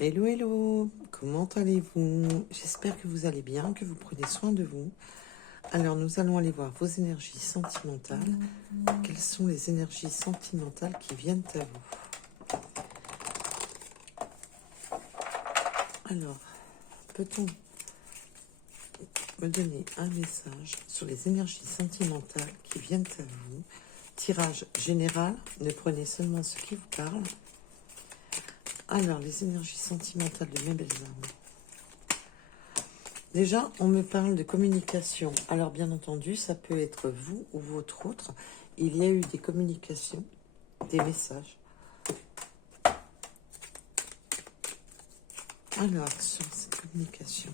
Hello, hello, comment allez-vous? J'espère que vous allez bien, que vous prenez soin de vous. Alors, nous allons aller voir vos énergies sentimentales. Quelles sont les énergies sentimentales qui viennent à vous? Alors, peut-on me donner un message sur les énergies sentimentales qui viennent à vous? Tirage général, ne prenez seulement ce qui vous parle. Alors, les énergies sentimentales de mes belles âmes. Déjà, on me parle de communication. Alors, bien entendu, ça peut être vous ou votre autre. Il y a eu des communications, des messages. Alors, sur cette communication,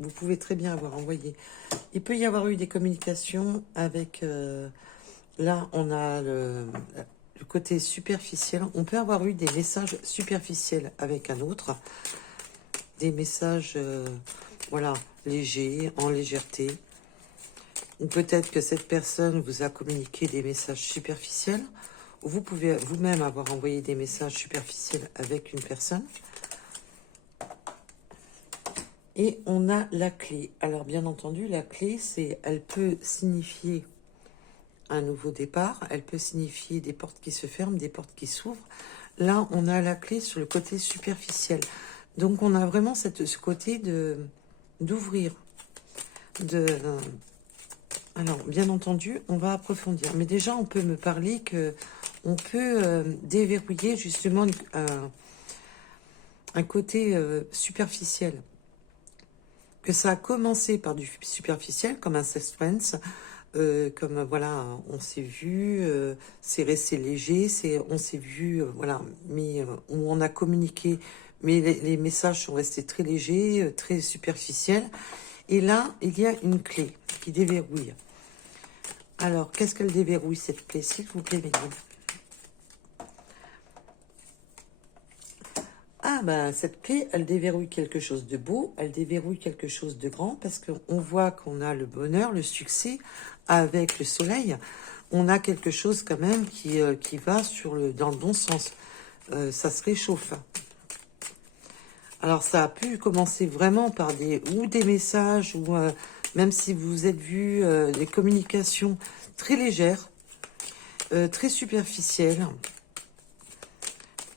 vous pouvez très bien avoir envoyé. Il peut y avoir eu des communications avec... là, on a le côté superficiel. On peut avoir eu des messages superficiels avec un autre. Des messages... voilà, léger, en légèreté. Ou peut-être que cette personne vous a communiqué des messages superficiels. Ou vous pouvez vous-même avoir envoyé des messages superficiels avec une personne. Et on a la clé. Alors bien entendu, la clé, elle peut signifier un nouveau départ. Elle peut signifier des portes qui se ferment, des portes qui s'ouvrent. Là, on a la clé sur le côté superficiel. Donc on a vraiment ce côté d'ouvrir, alors, bien entendu, on va approfondir. Mais déjà, on peut me parler que on peut déverrouiller justement un côté superficiel. Que ça a commencé par du superficiel, comme un suspense, comme voilà, on s'est vu, c'est resté léger, on s'est vu, voilà, mais où on a communiqué, mais les messages sont restés très légers, très superficiels. Et là, il y a une clé qui déverrouille. Alors, qu'est-ce qu'elle déverrouille, cette clé, s'il vous plaît, mesdames? Ah, ben, cette clé, elle déverrouille quelque chose de beau, elle déverrouille quelque chose de grand, parce qu'on voit qu'on a le bonheur, le succès avec le soleil. On a quelque chose quand même qui va dans le bon sens. Ça se réchauffe. Alors, ça a pu commencer vraiment par des messages, ou même si vous êtes vu des communications très légères, très superficielles.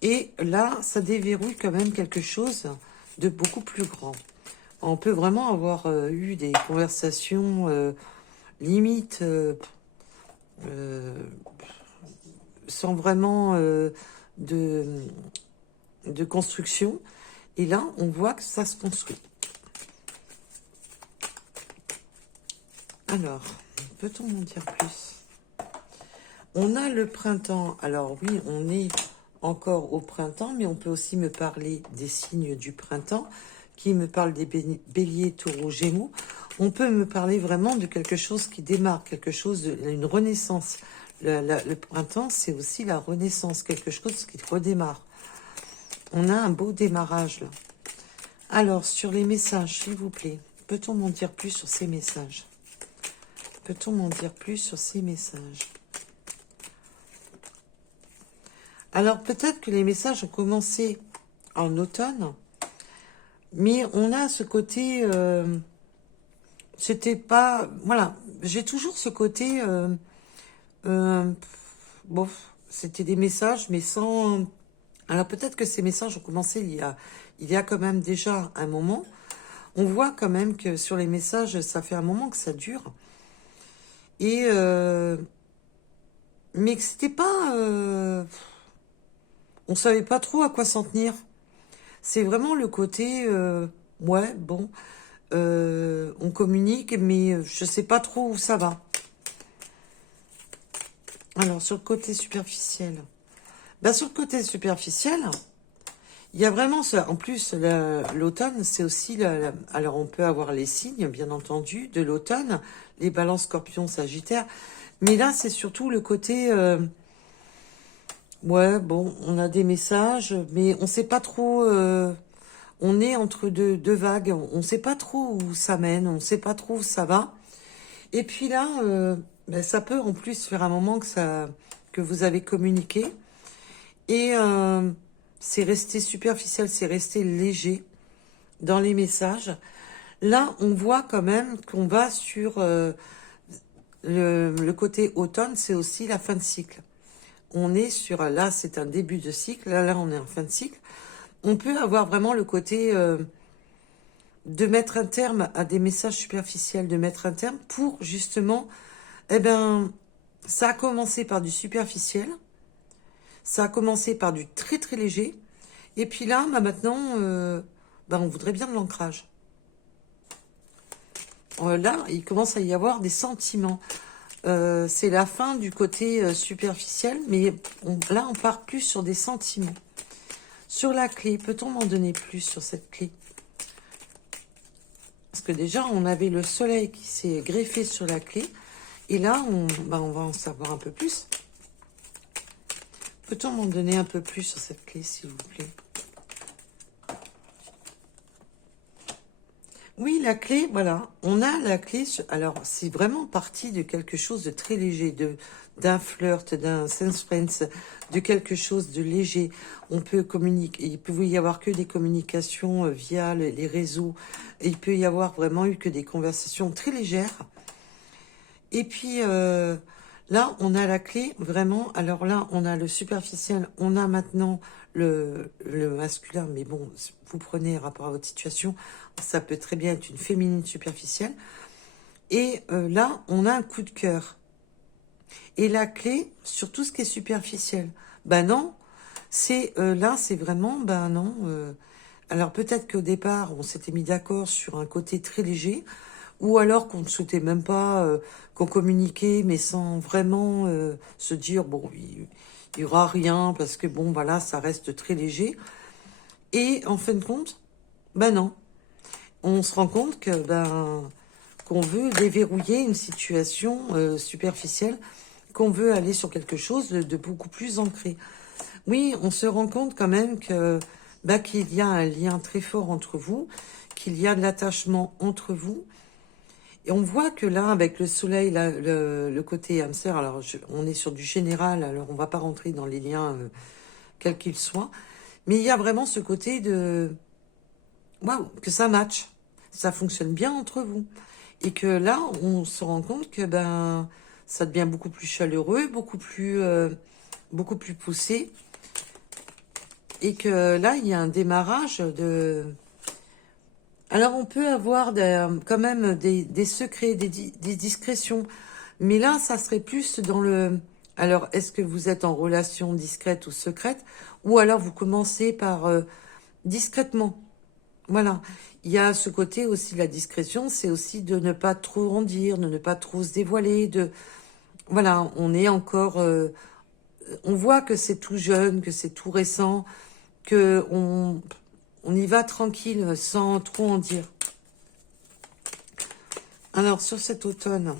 Et là, ça déverrouille quand même quelque chose de beaucoup plus grand. On peut vraiment avoir eu des conversations limites, sans vraiment de, de construction. Et là, on voit que ça se construit. Alors, peut-on en dire plus? On a le printemps. Alors oui, on est encore au printemps, mais on peut aussi me parler des signes du printemps, qui me parle des béliers, taureaux, gémeaux. On peut me parler vraiment de quelque chose qui démarre, quelque chose, une renaissance. Le printemps, c'est aussi la renaissance, quelque chose qui redémarre. On a un beau démarrage là. Alors, sur les messages, s'il vous plaît, peut-on m'en dire plus sur ces messages? Peut-on m'en dire plus sur ces messages? Alors, peut-être que les messages ont commencé en automne, mais on a ce côté... c'était pas... Voilà, j'ai toujours ce côté... bon, c'était des messages, mais sans... Alors, peut-être que ces messages ont commencé il y a quand même déjà un moment. On voit quand même que sur les messages, ça fait un moment que ça dure. Et... mais que c'était pas... on savait pas trop à quoi s'en tenir. C'est vraiment le côté... ouais, bon... on communique, mais je sais pas trop où ça va. Alors, sur le côté superficiel. Ben, sur le côté superficiel, il y a vraiment ça. En plus, l'automne, c'est aussi... alors, on peut avoir les signes, bien entendu, de l'automne. Les balances, scorpions, sagittaires. Mais là, c'est surtout le côté... ouais, bon, on a des messages, mais on sait pas trop... on est entre deux vagues. On sait pas trop où ça mène. On sait pas trop où ça va. Et puis là, ben, ça peut en plus faire un moment que vous avez communiqué. Et c'est resté superficiel, c'est resté léger dans les messages. Là, on voit quand même qu'on va sur le côté automne, c'est aussi la fin de cycle. On est sur, là, c'est un début de cycle, là, on est en fin de cycle. On peut avoir vraiment le côté de mettre un terme à des messages superficiels, de mettre un terme pour justement, eh ben, ça a commencé par du superficiel, ça a commencé par du très très léger, et puis là, bah maintenant, on voudrait bien de l'ancrage. Là, il commence à y avoir des sentiments. C'est la fin du côté superficiel, mais là, on part plus sur des sentiments. Sur la clé, peut-on m'en donner plus sur cette clé? Parce que déjà, on avait le soleil qui s'est greffé sur la clé. Et là, on va en savoir un peu plus. Peut-on m'en donner un peu plus sur cette clé, s'il vous plaît? Oui, la clé, voilà. On a la clé. Alors, c'est vraiment parti de quelque chose de très léger, d'un flirt, d'un suspense, de quelque chose de léger. On peut communiquer. Il peut y avoir que des communications via les réseaux. Il peut y avoir vraiment eu que des conversations très légères. Et puis, là, on a la clé, vraiment. Alors là, on a le superficiel. On a maintenant le masculin. Mais bon, vous prenez rapport à votre situation. Ça peut très bien être une féminine superficielle. Et là, on a un coup de cœur. Et la clé, sur tout ce qui est superficiel. Ben non, c'est là, c'est vraiment, ben non. Alors peut-être qu'au départ, on s'était mis d'accord sur un côté très léger. Ou alors qu'on ne souhaitait même pas, qu'on communiquait, mais sans vraiment se dire, bon, il y aura rien, parce que bon, voilà, ça reste très léger. Et en fin de compte, ben non. On se rend compte que qu'on veut déverrouiller une situation superficielle, qu'on veut aller sur quelque chose de beaucoup plus ancré. Oui, on se rend compte quand même que qu'il y a un lien très fort entre vous, qu'il y a de l'attachement entre vous. Et on voit que là, avec le soleil, là, le côté hamster, alors on est sur du général, alors on va pas rentrer dans les liens quels qu'ils soient, mais il y a vraiment ce côté de waouh, que ça match, ça fonctionne bien entre vous. Et que là, on se rend compte que ça devient beaucoup plus chaleureux, beaucoup plus poussé. Et que là, il y a un démarrage de... Alors, on peut avoir quand même des secrets, des discrétions. Mais là, ça serait plus dans le... Alors, est-ce que vous êtes en relation discrète ou secrète? Ou alors, vous commencez par discrètement. Voilà. Il y a ce côté aussi, la discrétion, c'est aussi de ne pas trop en dire, de ne pas trop se dévoiler. Voilà, on est encore... on voit que c'est tout jeune, que c'est tout récent, que on y va tranquille, sans trop en dire. Alors, sur cet automne,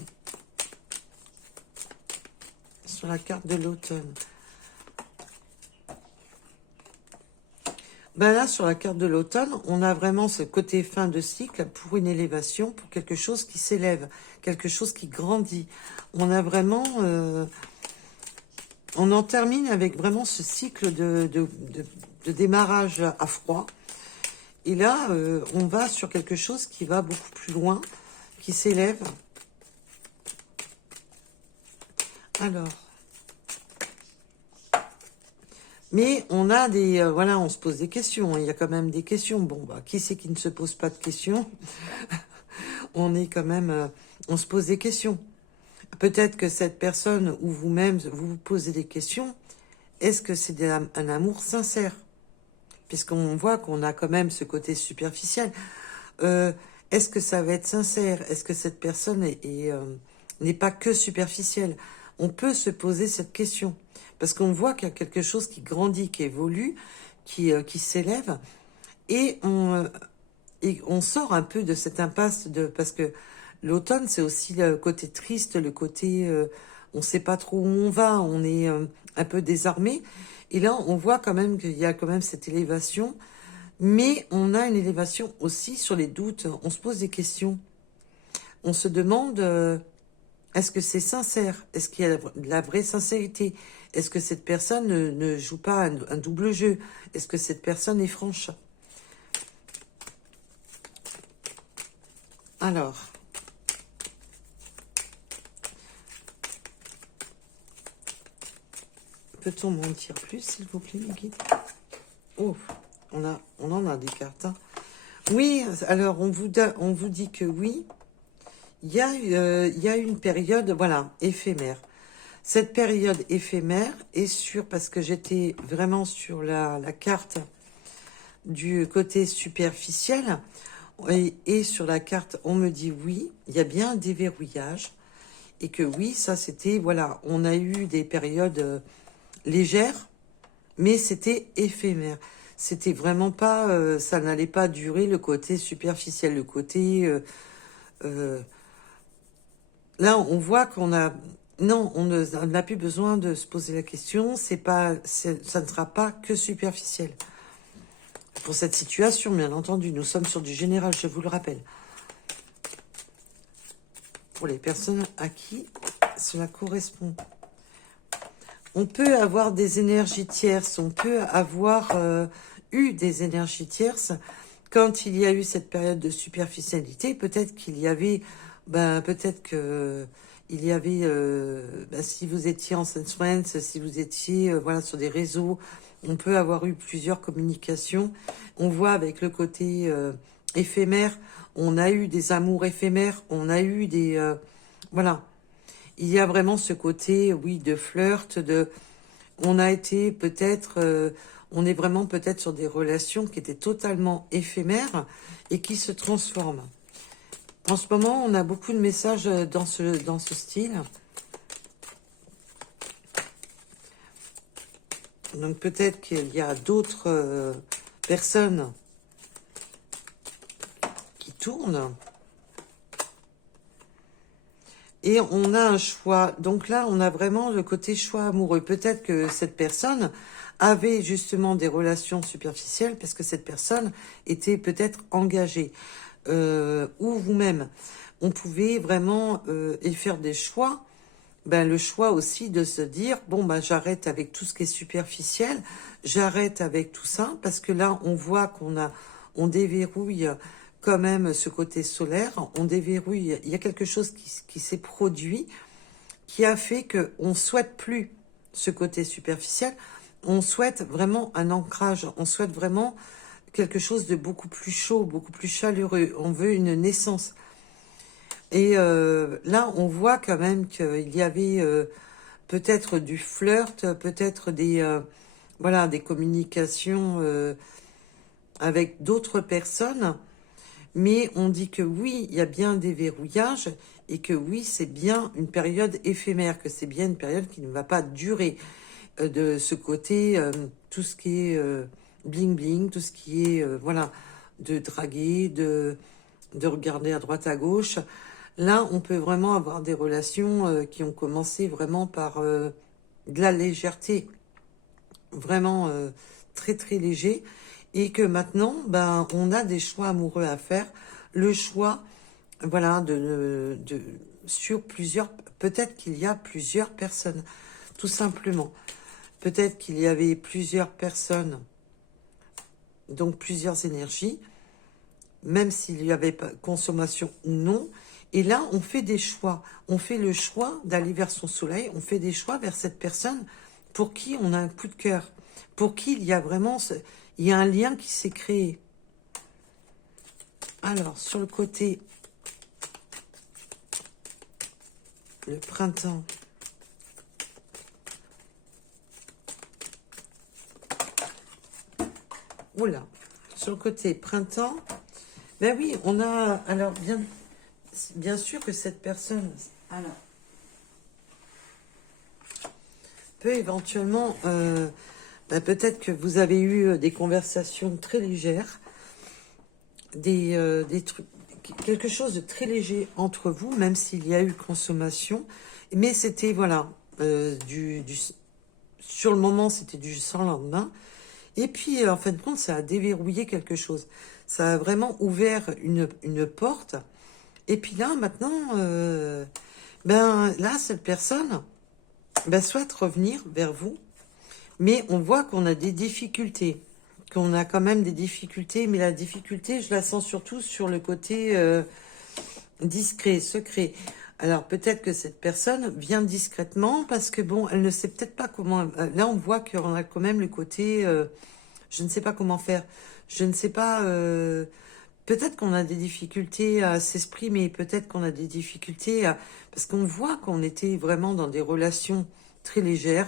sur la carte de l'automne, là, sur la carte de l'automne, on a vraiment ce côté fin de cycle pour une élévation, pour quelque chose qui s'élève, quelque chose qui grandit. On a vraiment... on en termine avec vraiment ce cycle de démarrage à froid. Et là, on va sur quelque chose qui va beaucoup plus loin, qui s'élève. Alors. Mais on a des... voilà, on se pose des questions. Il y a quand même des questions. Bon, qui c'est qui ne se pose pas de questions? On est quand même... on se pose des questions. Peut-être que cette personne ou vous-même, vous vous posez des questions. Est-ce que c'est un amour sincère? Puisqu'on voit qu'on a quand même ce côté superficiel. Est-ce que ça va être sincère? Est-ce que cette personne n'est pas que superficielle? On peut se poser cette question. Parce qu'on voit qu'il y a quelque chose qui grandit, qui évolue, qui s'élève. Et on sort un peu de cette impasse. Parce que l'automne, c'est aussi le côté triste, le côté... on ne sait pas trop où on va, on est un peu désarmé. Et là, on voit quand même qu'il y a quand même cette élévation, mais on a une élévation aussi sur les doutes. On se pose des questions. On se demande, est-ce que c'est sincère? Est-ce qu'il y a de la vraie sincérité? Est-ce que cette personne ne joue pas un double jeu? Est-ce que cette personne est franche? Alors, peut-on m'en dire plus, s'il vous plaît, les guides? Oh, on en a des cartes. Hein. Oui, alors on vous dit que oui, il y a une période, voilà, éphémère. Cette période éphémère est sûre, parce que j'étais vraiment sur la carte du côté superficiel, et sur la carte, on me dit oui, il y a bien un déverrouillage, et que oui, ça c'était, voilà, on a eu des périodes légères, mais c'était éphémère. C'était vraiment pas, ça n'allait pas durer le côté superficiel, le côté... là, on voit qu'on a... Non, on n'a plus besoin de se poser la question, ça ne sera pas que superficiel. Pour cette situation, bien entendu, nous sommes sur du général, je vous le rappelle. Pour les personnes à qui cela correspond. On peut avoir des énergies tierces, on peut avoir eu des énergies tierces quand il y a eu cette période de superficialité. Peut-être qu'il y avait, peut-être que il y avait, si vous étiez en Sense, si vous étiez voilà, sur des réseaux, on peut avoir eu plusieurs communications. On voit avec le côté éphémère, on a eu des amours éphémères, on a eu des... voilà. Il y a vraiment ce côté, oui, de flirt, on a été peut-être, on est vraiment peut-être sur des relations qui étaient totalement éphémères et qui se transforment. En ce moment, on a beaucoup de messages dans ce style. Donc peut-être qu'il y a d'autres personnes qui tournent. Et on a un choix. Donc là, on a vraiment le côté choix amoureux. Peut-être que cette personne avait justement des relations superficielles parce que cette personne était peut-être engagée. Ou vous-même. On pouvait vraiment y faire des choix. Le choix aussi de se dire, bon, j'arrête avec tout ce qui est superficiel. J'arrête avec tout ça parce que là, on voit on déverrouille quand même ce côté solaire, on déverrouille, il y a quelque chose qui s'est produit, qui a fait qu'on ne souhaite plus ce côté superficiel, on souhaite vraiment un ancrage, on souhaite vraiment quelque chose de beaucoup plus chaud, beaucoup plus chaleureux, on veut une naissance. Et là, on voit quand même qu'il y avait peut-être du flirt, peut-être voilà, des communications avec d'autres personnes, mais on dit que oui, il y a bien des verrouillages et que oui, c'est bien une période éphémère, que c'est bien une période qui ne va pas durer. De ce côté, tout ce qui est bling bling, tout ce qui est voilà, de draguer, de regarder à droite à gauche. Là, on peut vraiment avoir des relations qui ont commencé vraiment par de la légèreté, vraiment très très léger, et que maintenant, on a des choix amoureux à faire. Le choix, voilà, sur plusieurs, peut-être qu'il y a plusieurs personnes, tout simplement. Peut-être qu'il y avait plusieurs personnes, donc plusieurs énergies, même s'il y avait pas consommation ou non. Et là, on fait des choix. On fait le choix d'aller vers son soleil. On fait des choix vers cette personne pour qui on a un coup de cœur. Pour qui il y a vraiment... il y a un lien qui s'est créé. Alors, sur le côté... le printemps... Oula, sur le côté printemps, ben oui, on a, alors bien sûr que cette personne, alors, peut éventuellement, peut-être que vous avez eu des conversations très légères, des trucs, quelque chose de très léger entre vous, même s'il y a eu consommation, mais c'était, voilà, sur le moment, c'était du sans lendemain. Et puis, en fin de compte, ça a déverrouillé quelque chose. Ça a vraiment ouvert une porte. Et puis là, maintenant, là, cette personne, ben, soit revenir vers vous, mais on voit qu'on a des difficultés, qu'on a quand même des difficultés, mais la difficulté, je la sens surtout sur le côté discret, secret. Alors peut-être que cette personne vient discrètement parce que bon, elle ne sait peut-être pas comment. Là, on voit qu'on a quand même le côté, je ne sais pas comment faire. Je ne sais pas. Peut-être qu'on a des difficultés à s'exprimer, peut-être qu'on a des difficultés à, parce qu'on voit qu'on était vraiment dans des relations très légères.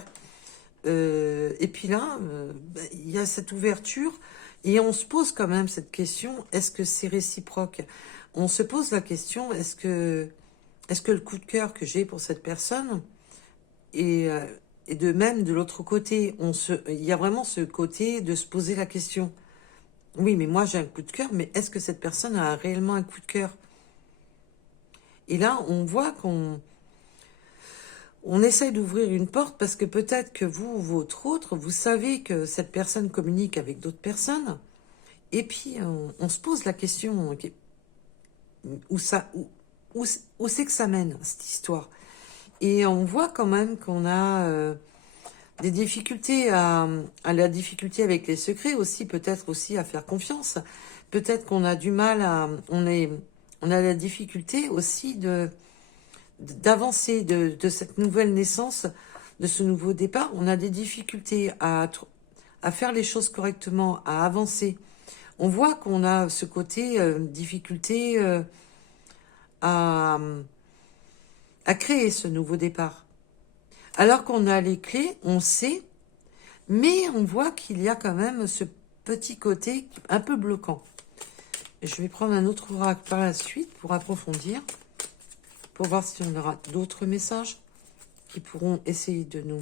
Et puis là, ben, il y a cette ouverture et on se pose quand même cette question, est-ce que c'est réciproque? On se pose la question, est-ce que le coup de cœur que j'ai pour cette personne et de même de l'autre côté, il y a vraiment ce côté de se poser la question. Oui, mais moi j'ai un coup de cœur, mais est-ce que cette personne a réellement un coup de cœur? Et là, on voit on essaye d'ouvrir une porte parce que peut-être que vous ou votre autre, vous savez que cette personne communique avec d'autres personnes. Et puis, on se pose la question, ok, où ça, où c'est que ça mène, cette histoire? Et on voit quand même qu'on a des difficultés à la difficulté avec les secrets aussi, peut-être aussi à faire confiance. Peut-être qu'on a du mal on a la difficulté aussi d'avancer de cette nouvelle naissance, de ce nouveau départ. On a des difficultés à faire les choses correctement, à avancer. On voit qu'on a ce côté difficulté à, à créer ce nouveau départ. Alors qu'on a les clés, on sait, mais on voit qu'il y a quand même ce petit côté un peu bloquant. Je vais prendre un autre oracle par la suite pour approfondir, pour voir si on aura d'autres messages qui pourront essayer de nous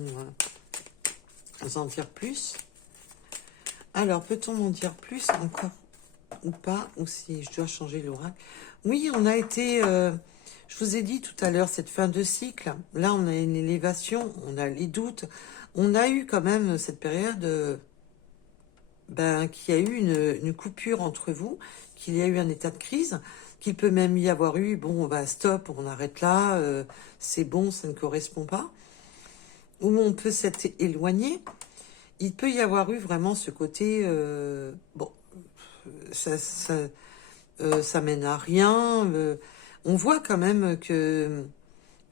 en dire plus. Alors, peut-on m'en dire plus encore ou pas, ou si je dois changer l'oracle? Oui, on a été, je vous ai dit tout à l'heure, cette fin de cycle, là on a une élévation, on a les doutes, on a eu quand même cette période qu'il y a eu une coupure entre vous, qu'il y a eu un état de crise, qu'il peut même y avoir eu, bon, on va stop, on arrête là, c'est bon, ça ne correspond pas, où on peut s'être éloigné. Il peut y avoir eu vraiment ce côté, bon, ça mène à rien. On voit quand même que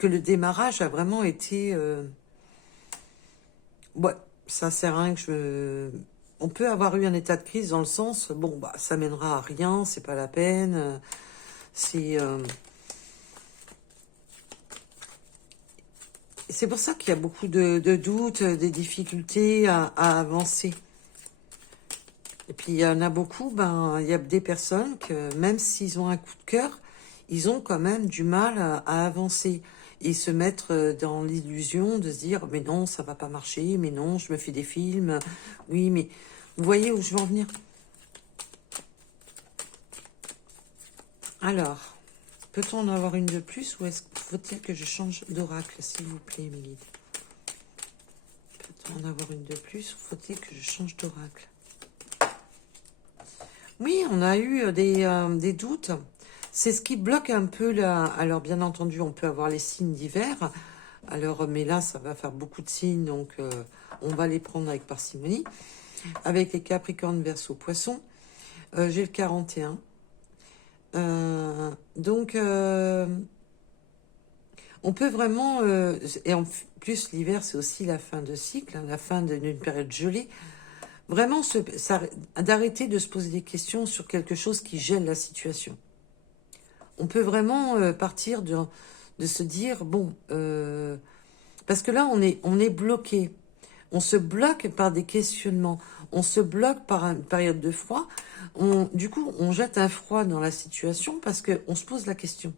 le démarrage a vraiment été, ouais, ça sert à rien que on peut avoir eu un état de crise dans le sens, bon, bah, ça mènera à rien, c'est pas la peine, c'est c'est pour ça qu'il y a beaucoup de doutes, des difficultés à avancer. Et puis il y en a beaucoup, il y a des personnes que même s'ils ont un coup de cœur, ils ont quand même du mal à avancer et se mettre dans l'illusion de se dire mais non, ça va pas marcher, mais non, je me fais des films, oui, mais vous voyez où je veux en venir? Alors, peut-on en avoir une de plus ou faut-il que je change d'oracle, s'il vous plaît, mes guides? Peut-on en avoir une de plus ou faut-il que je change d'oracle? Oui, on a eu des doutes. C'est ce qui bloque un peu là. Alors, bien entendu, on peut avoir les signes d'hiver. Alors, mais là, ça va faire beaucoup de signes, donc on va les prendre avec parcimonie. Avec les Capricornes, Verseau, Poissons. J'ai le 41. Donc, on peut vraiment... et en plus, l'hiver, c'est aussi la fin de cycle, hein, la fin d'une période gelée. Vraiment, d'arrêter de se poser des questions sur quelque chose qui gèle la situation. On peut vraiment partir de se dire, bon, parce que là, on est bloqué. On se bloque par des questionnements. On se bloque par une période de froid. Du coup, on jette un froid dans la situation parce qu'on se pose la question.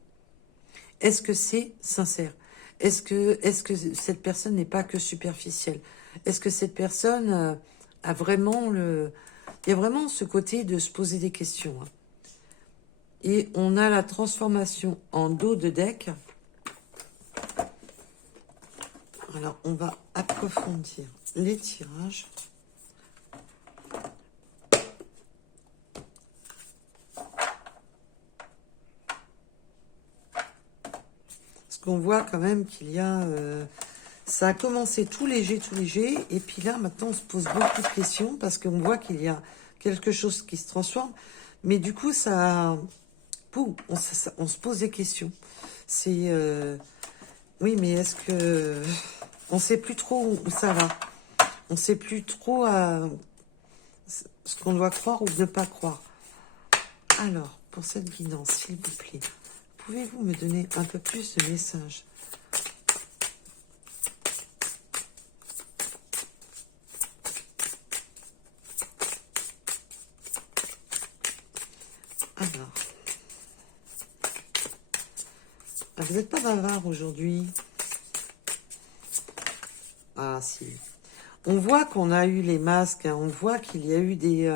Est-ce que c'est sincère? Est-ce que cette personne n'est pas que superficielle? Est-ce que cette personne a vraiment il y a vraiment ce côté de se poser des questions. Hein. Et on a la transformation en dos de deck. Alors, on va approfondir les tirages. Parce qu'on voit quand même qu'il y a ça a commencé tout léger, et puis là, maintenant, on se pose beaucoup de questions, parce qu'on voit qu'il y a quelque chose qui se transforme, mais du coup, on se pose des questions. C'est, oui, mais est-ce que, on sait plus trop où ça va, on sait plus trop ce qu'on doit croire ou ne pas croire. Alors, pour cette guidance, s'il vous plaît, pouvez-vous me donner un peu plus de messages? Alors, vous n'êtes pas bavard aujourd'hui? Ah, si. On voit qu'on a eu les masques, hein, on voit qu'il y a eu des...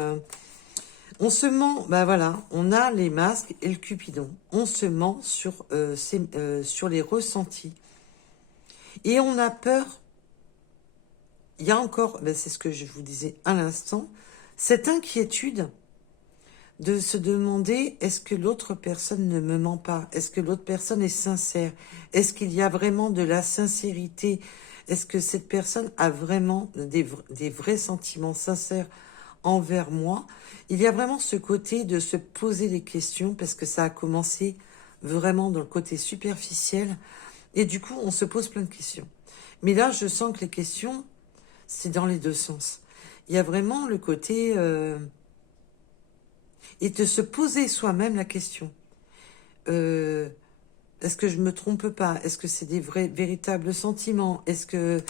on se ment, ben voilà, on a les masques et le Cupidon. On se ment sur les ressentis. Et on a peur. Il y a encore, ben c'est ce que je vous disais à l'instant, cette inquiétude de se demander, est-ce que l'autre personne ne me ment pas? Est-ce que l'autre personne est sincère? Est-ce qu'il y a vraiment de la sincérité? Est-ce que cette personne a vraiment des vrais sentiments sincères envers moi? Il y a vraiment ce côté de se poser des questions, parce que ça a commencé vraiment dans le côté superficiel, et du coup on se pose plein de questions. Mais là je sens que les questions, c'est dans les deux sens. Il y a vraiment le côté... et de se poser soi-même la question. Est-ce que je me trompe pas? Est-ce que c'est des véritables sentiments? Est-ce que...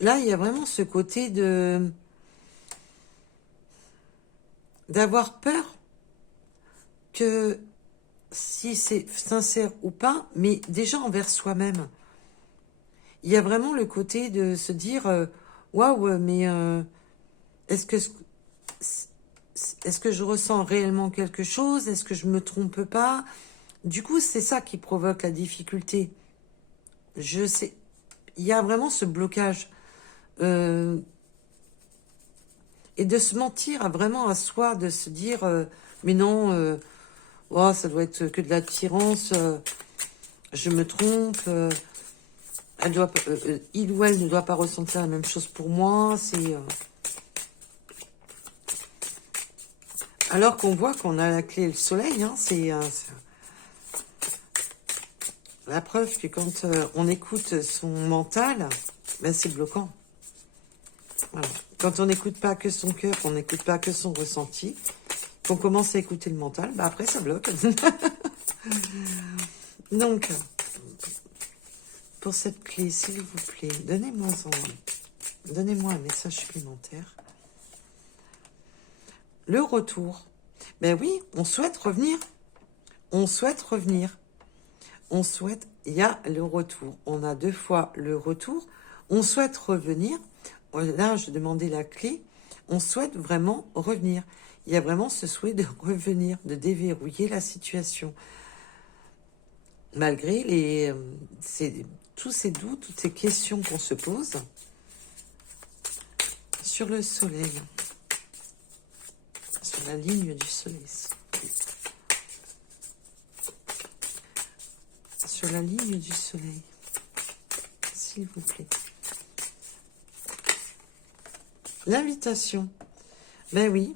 Là, il y a vraiment ce côté d'avoir peur que, si c'est sincère ou pas, mais déjà envers soi-même. Il y a vraiment le côté de se dire, waouh, mais est-ce que je ressens réellement quelque chose? Est-ce que je me trompe pas? Du coup, c'est ça qui provoque la difficulté. Je sais, il y a vraiment ce blocage. Et de se mentir vraiment à soi, de se dire, mais non, oh, ça doit être que de l'attirance, je me trompe, il ou elle ne doit pas ressentir la même chose pour moi, c'est... Alors qu'on voit qu'on a la clé et le soleil, hein, c'est la preuve que quand on écoute son mental, ben c'est bloquant. Voilà. Quand on n'écoute pas que son cœur, qu'on n'écoute pas que son ressenti, qu'on commence à écouter le mental, ben après ça bloque. Donc, pour cette clé, s'il vous plaît, donnez-moi un message supplémentaire. Le retour. Ben oui, on souhaite revenir. On souhaite revenir. On souhaite, il y a le retour. On a 2 fois le retour. On souhaite revenir. Là, je demandais la clé. On souhaite vraiment revenir. Il y a vraiment ce souhait de revenir, de déverrouiller la situation. Malgré tous ces doutes, toutes ces questions qu'on se pose sur le soleil. Sur la ligne du soleil. Sur la ligne du soleil. S'il vous plaît. L'invitation. Ben oui.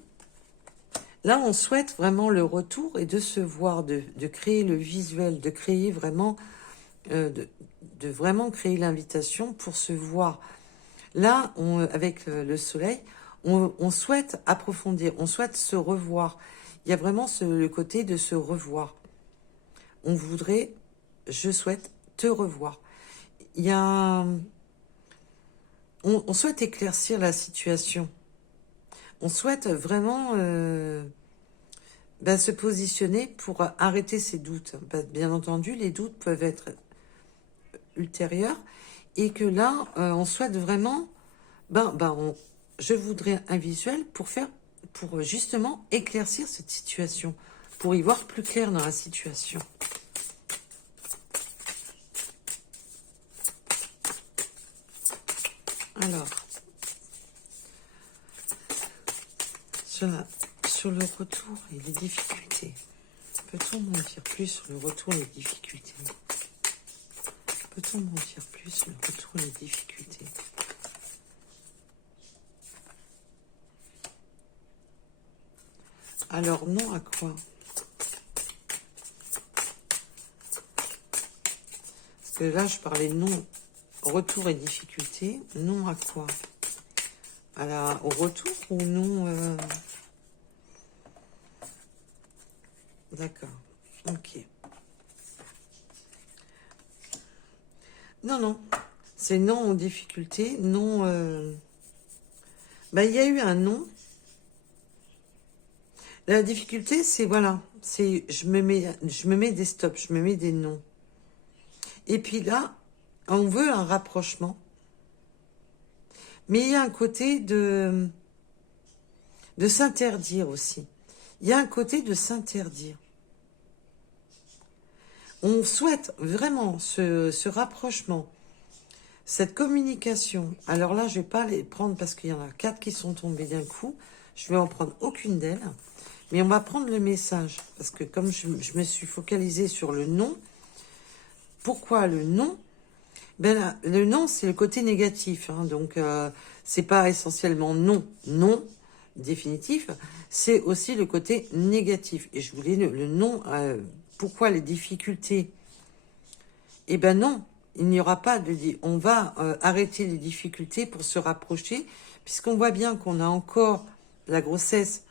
Là, on souhaite vraiment le retour et de se voir, de créer le visuel, de créer vraiment, de vraiment créer l'invitation pour se voir. Là, avec le soleil, on souhaite approfondir, on souhaite se revoir. Il y a vraiment le côté de se revoir. On voudrait, je souhaite te revoir. Il y a... On souhaite éclaircir la situation. On souhaite vraiment se positionner pour arrêter ces doutes. Bien entendu, les doutes peuvent être ultérieurs et que là, on souhaite vraiment... je voudrais un visuel pour justement éclaircir cette situation, pour y voir plus clair dans la situation. Alors, sur le retour et les difficultés, peut-on m'en dire plus sur le retour et les difficultés? peut-on m'en dire plus? Le retour et les difficultés. Alors, non à quoi? Parce que là, je parlais non, retour et difficultés. Non à quoi? Au retour ou non D'accord. Ok. Non, non. C'est non aux difficultés. Non. Il y a eu un non. La difficulté, c'est voilà. C'est je me mets des stops, je me mets des non. Et puis là, on veut un rapprochement. Mais il y a un côté de s'interdire aussi. Il y a un côté de s'interdire. On souhaite vraiment ce rapprochement, cette communication. Alors là, je ne vais pas les prendre parce qu'il y en a 4 qui sont tombés d'un coup. Je vais en prendre aucune d'elles. Mais on va prendre le message. Parce que comme je me suis focalisée sur le non, pourquoi le non? Le non, c'est le côté négatif. Hein, donc, c'est pas essentiellement non, non définitif. C'est aussi le côté négatif. Et je voulais le non. Pourquoi les difficultés? Eh ben non, il n'y aura pas de... On va arrêter les difficultés pour se rapprocher, puisqu'on voit bien qu'on a encore la grossesse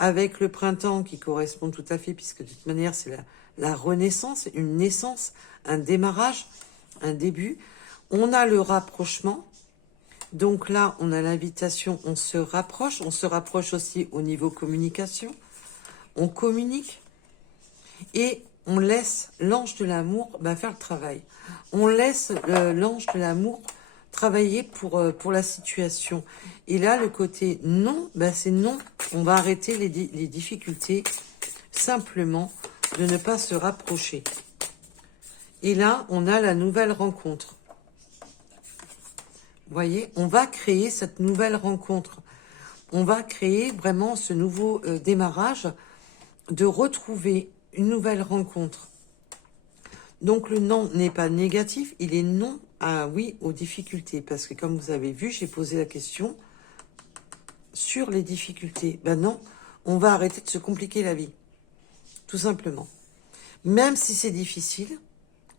avec le printemps qui correspond tout à fait, puisque de toute manière, c'est la renaissance, une naissance, un démarrage, un début. On a le rapprochement. Donc là, on a l'invitation, on se rapproche aussi au niveau communication. On communique et on laisse l'ange de l'amour faire le travail. On laisse l'ange de l'amour travailler pour la situation. Et là, le côté non, c'est non. On va arrêter les difficultés simplement de ne pas se rapprocher. Et là, on a la nouvelle rencontre. Vous voyez, on va créer cette nouvelle rencontre. On va créer vraiment ce nouveau démarrage de retrouver une nouvelle rencontre. Donc le non n'est pas négatif, il est non à oui aux difficultés. Parce que comme vous avez vu, j'ai posé la question sur les difficultés. Non, on va arrêter de se compliquer la vie. Tout simplement. Même si c'est difficile,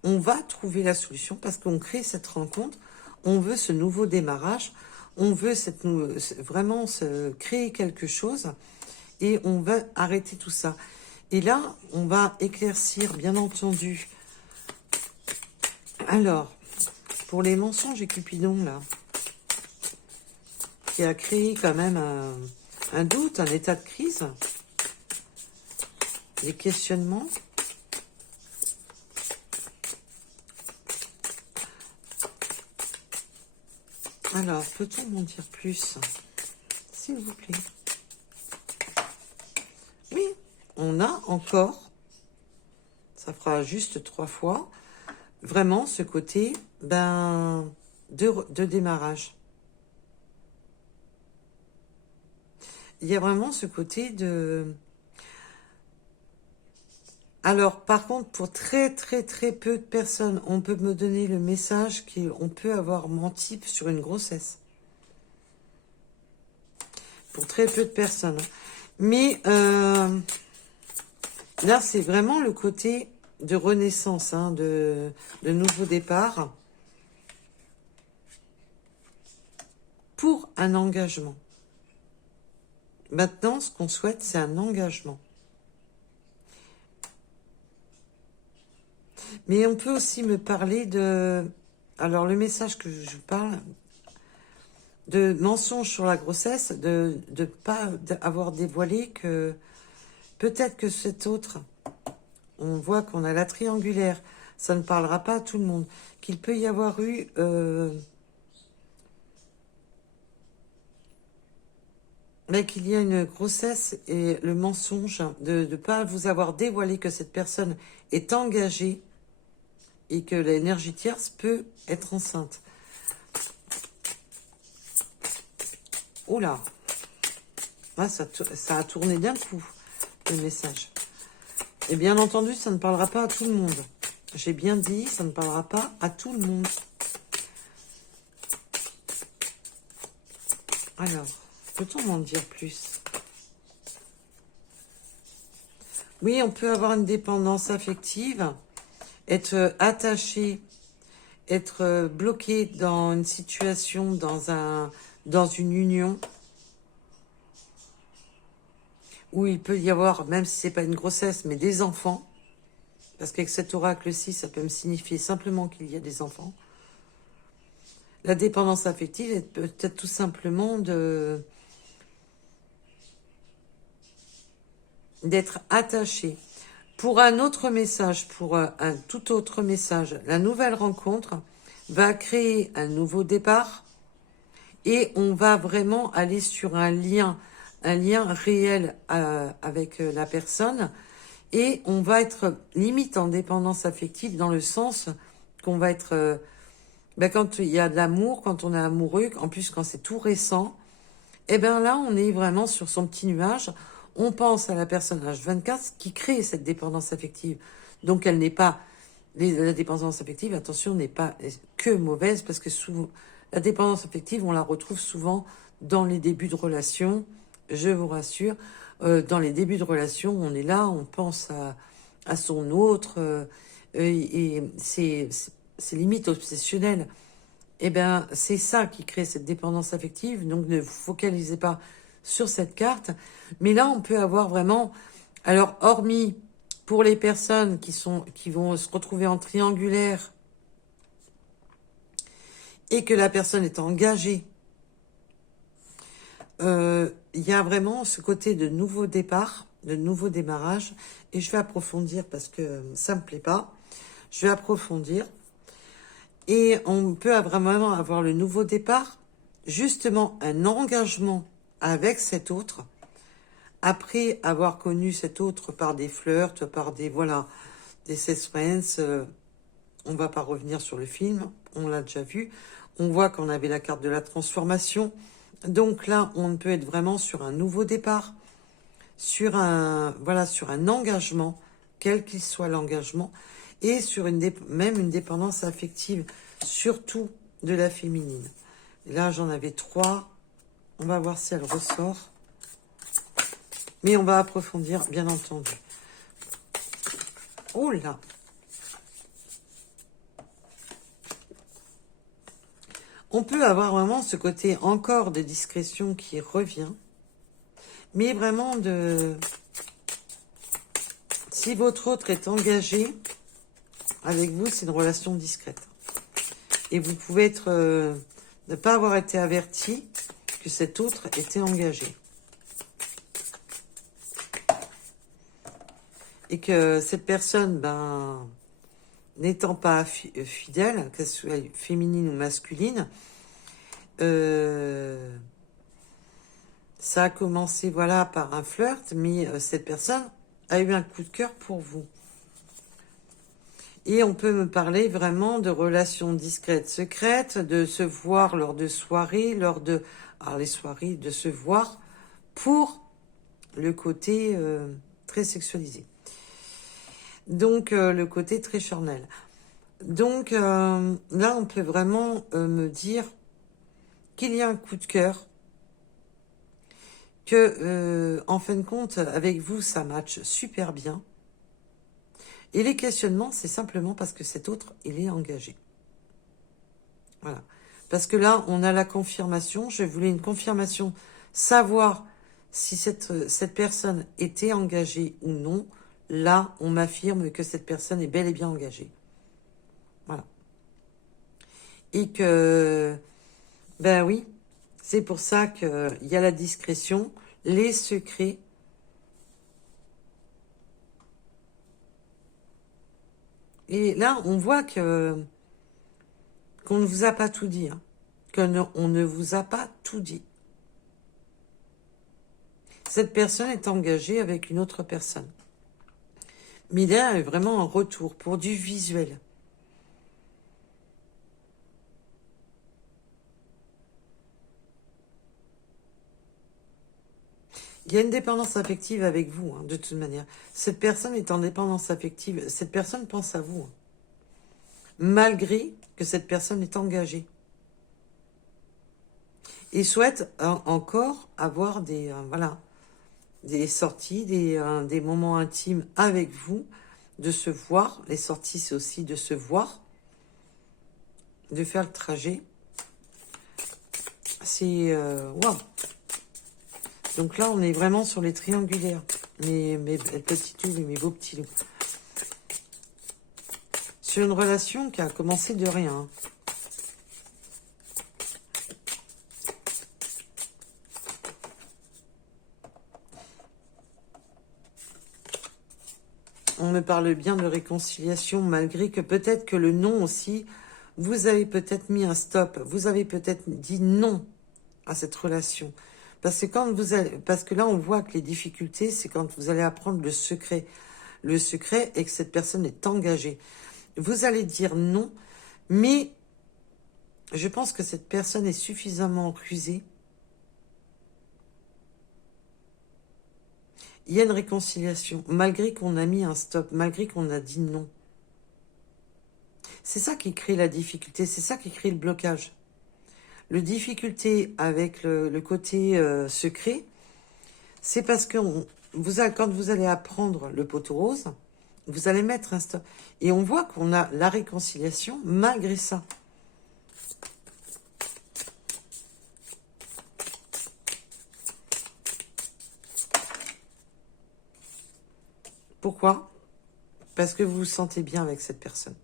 on va trouver la solution parce qu'on crée cette rencontre. On veut ce nouveau démarrage. On veut vraiment créer quelque chose. Et on va arrêter tout ça. Et là, on va éclaircir, bien entendu. Alors, pour les mensonges et Cupidon, là, qui a créé quand même un doute, un état de crise, des questionnements. Alors, peut-on m'en dire plus, s'il vous plaît? Oui, on a encore, ça fera juste 3 fois, vraiment ce côté de démarrage. Il y a vraiment ce côté de... Alors, par contre, pour très très très peu de personnes, on peut me donner le message qu'on peut avoir menti sur une grossesse. Pour très peu de personnes. Mais là, c'est vraiment le côté de renaissance, de nouveau départ. Pour un engagement. Maintenant, ce qu'on souhaite, c'est un engagement. Mais on peut aussi me parler de... Alors, le message que je parle, de mensonge sur la grossesse, de ne pas avoir dévoilé que peut-être que cet autre, on voit qu'on a la triangulaire, ça ne parlera pas à tout le monde, qu'il peut y avoir eu... mais qu'il y a une grossesse et le mensonge de ne pas vous avoir dévoilé que cette personne est engagée et que l'énergie tierce peut être enceinte. Oh là, ça a tourné d'un coup, le message. Et bien entendu, ça ne parlera pas à tout le monde. J'ai bien dit, ça ne parlera pas à tout le monde. Alors, peut-on m'en dire plus? Oui, on peut avoir une dépendance affective, être attaché, être bloqué dans une situation, dans une union, où il peut y avoir, même si c'est pas une grossesse, mais des enfants. Parce qu'avec cet oracle-ci, ça peut me signifier simplement qu'il y a des enfants. La dépendance affective est peut-être tout simplement d'être attaché. Pour un autre message, pour un tout autre message, la nouvelle rencontre va créer un nouveau départ et on va vraiment aller sur un lien réel avec la personne et on va être limite en dépendance affective dans le sens qu'on va être... quand il y a de l'amour, quand on est amoureux, en plus quand c'est tout récent, et bien là on est vraiment sur son petit nuage. On pense à la personne H24 qui crée cette dépendance affective. Donc elle n'est pas... La dépendance affective, attention, n'est pas que mauvaise parce que souvent, la dépendance affective, on la retrouve souvent dans les débuts de relation. Je vous rassure, dans les débuts de relation, on est là, on pense à son autre et c'est limite obsessionnel. Eh bien, c'est ça qui crée cette dépendance affective. Donc, ne vous focalisez pas sur cette carte. Mais là, on peut avoir vraiment... Alors, hormis pour les personnes qui vont se retrouver en triangulaire et que la personne est engagée, il y a vraiment ce côté de nouveau départ, de nouveau démarrage. Et je vais approfondir parce que ça me plaît pas. Je vais approfondir. Et on peut vraiment avoir le nouveau départ, justement un engagement avec cet autre, après avoir connu cet autre par des flirts, par des, voilà, des suspense. On va pas revenir sur le film, on l'a déjà vu. On voit qu'on avait la carte de la transformation. Donc là, on peut être vraiment sur un nouveau départ, sur sur un engagement, quel qu'il soit l'engagement, et sur même une dépendance affective, surtout de la féminine. Et là, j'en avais 3. On va voir si elle ressort. Mais on va approfondir, bien entendu. Oh là! On peut avoir vraiment ce côté encore de discrétion qui revient. Mais vraiment si votre autre est engagé avec vous, c'est une relation discrète. Et vous pouvez être ne pas avoir été averti que cet autre était engagé. Et que cette personne, n'étant pas fidèle, qu'elle soit féminine ou masculine, ça a commencé par un flirt, mais cette personne a eu un coup de cœur pour vous. Et on peut me parler vraiment de relations discrètes, secrètes, de se voir lors de soirées, les soirées, de se voir pour le côté très sexualisé. Donc, le côté très charnel. Donc, là, on peut vraiment me dire qu'il y a un coup de cœur, que, en fin de compte, avec vous, ça matche super bien. Et les questionnements, c'est simplement parce que cet autre, il est engagé. Voilà. Parce que là, on a la confirmation. Je voulais une confirmation, savoir si cette personne était engagée ou non. Là, on m'affirme que cette personne est bel et bien engagée. Voilà. Et que, oui, c'est pour ça qu'il y a la discrétion, les secrets. Et là, on voit qu'on ne vous a pas tout dit, qu'on ne vous a pas tout dit. Cette personne est engagée avec une autre personne. Mais il y a vraiment un retour pour du visuel. Il y a une dépendance affective avec vous, de toute manière. Cette personne est en dépendance affective. Cette personne pense à vous. malgré que cette personne est engagée. Et souhaite encore avoir des, voilà, des sorties, des moments intimes avec vous, de se voir. Les sorties, c'est aussi de se voir, de faire le trajet. C'est... waouh. Donc là, on est vraiment sur les triangulaires. Mes petits loups, mes beaux petits loups. Sur une relation qui a commencé de rien. On me parle bien de réconciliation, malgré que peut-être que le non aussi, vous avez peut-être mis un stop. Vous avez peut-être dit non à cette relation. Parce que parce que là, on voit que les difficultés, c'est quand vous allez apprendre le secret. Le secret est que cette personne est engagée. Vous allez dire non, mais je pense que cette personne est suffisamment rusée. Il y a une réconciliation, malgré qu'on a mis un stop, malgré qu'on a dit non. C'est ça qui crée la difficulté, c'est ça qui crée le blocage. Le difficulté avec le côté secret, c'est parce que quand vous allez apprendre le poteau rose, vous allez mettre un stop. Et on voit qu'on a la réconciliation malgré ça. Pourquoi? Parce que vous vous sentez bien avec cette personne.